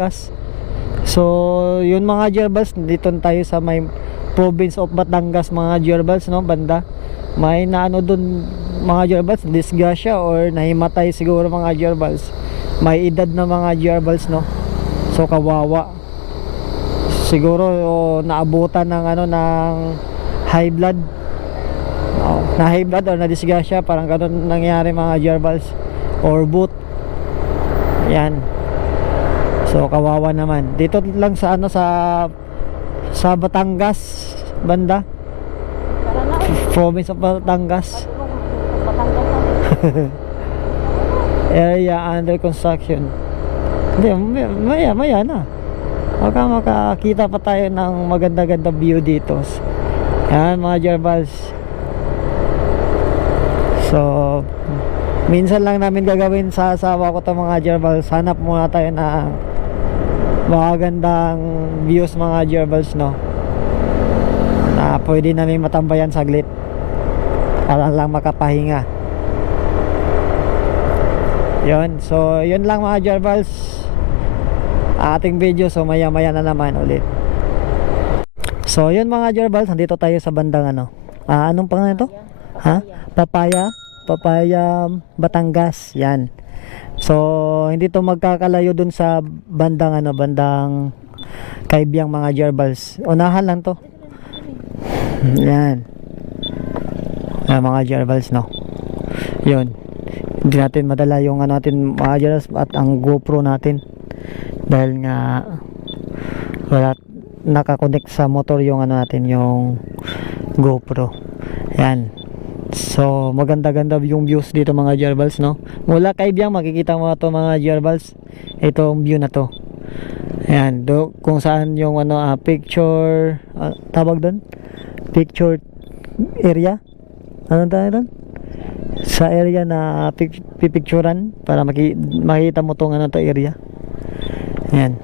Gas. So yun mga gerbals, dito tayo sa may province of Batangas mga gerbals, no, banda. May naano dun mga gerbals, disgrasya or nahimatay siguro mga gerbals. May edad na mga gerbals, no. So kawawa. Siguro naabutan ng ano ng high blood. Na high blood or na disgrasya, parang ganun nangyari mga gerbals, or boot. Yan. So kawawa naman. Dito lang sa ano sa Batangas banda. Province of Batangas. Area under construction. Hindi, maya na. Baka makakita pa tayo ng maganda-ganda view dito. Yan mga gerbals. So minsan lang namin gagawin sa asawa ko to mga gerbals. Hanap muna tayo na magagandang views mga gerbals, no, na pwede namin matambayan saglit para lang makapahinga. Yun, so yun lang mga gerbals ating video. So maya maya na naman ulit. So yun mga gerbals, nandito tayo sa bandang ano, anong pangalan ito? Papaya Batangas. Yan. So hindi to magkakalayo dun sa bandang ano, bandang Kaibyang mga gerbals. Unahan lang to. Yan. Mga gerbals, no. Yun. Hindi natin madala yung ano natin mga gerbals at ang GoPro natin. Dahil nga wala nakakonect sa motor yung ano natin, yung GoPro. Yan. So maganda-ganda yung views dito mga gerbals, no. Mula Kaibyang makikita mo to mga gerbals, itong view na to. Ayan, kung saan yung ano, picture, tawag doon, picture area, ano tayo doon, sa area na pipicturan para makita mo tong ano to area. Ayan.